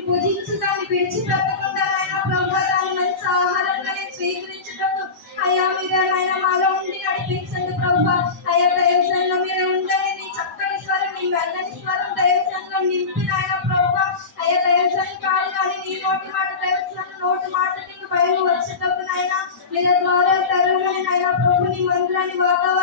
మేము పూజించడాన్ని విడిచిపెట్టకుండా నాయన ప్రభు దాన్ని మంచి ఆహారంగానే స్వీకరించుటకు అయ్యా మీరే నాయన మాలో ఉండి నడిపించండి ప్రభు. అయ్యా దైవజనంలో మీరే ఉండండి. నీ చక్కని స్వరం, నీ మెల్లని స్వరం దైవజనంలో నింపి నాయన ప్రభు. అయ్యా దైవజనం కాదు కానీ నీ నోటి మాట దైవజనం నోటి మాట నీకు బయలు వచ్చేటప్పుడు నాయన మీరే ద్వారా తెరవమని నాయన ప్రభు. నీ మందిరాన్ని వాతావరణం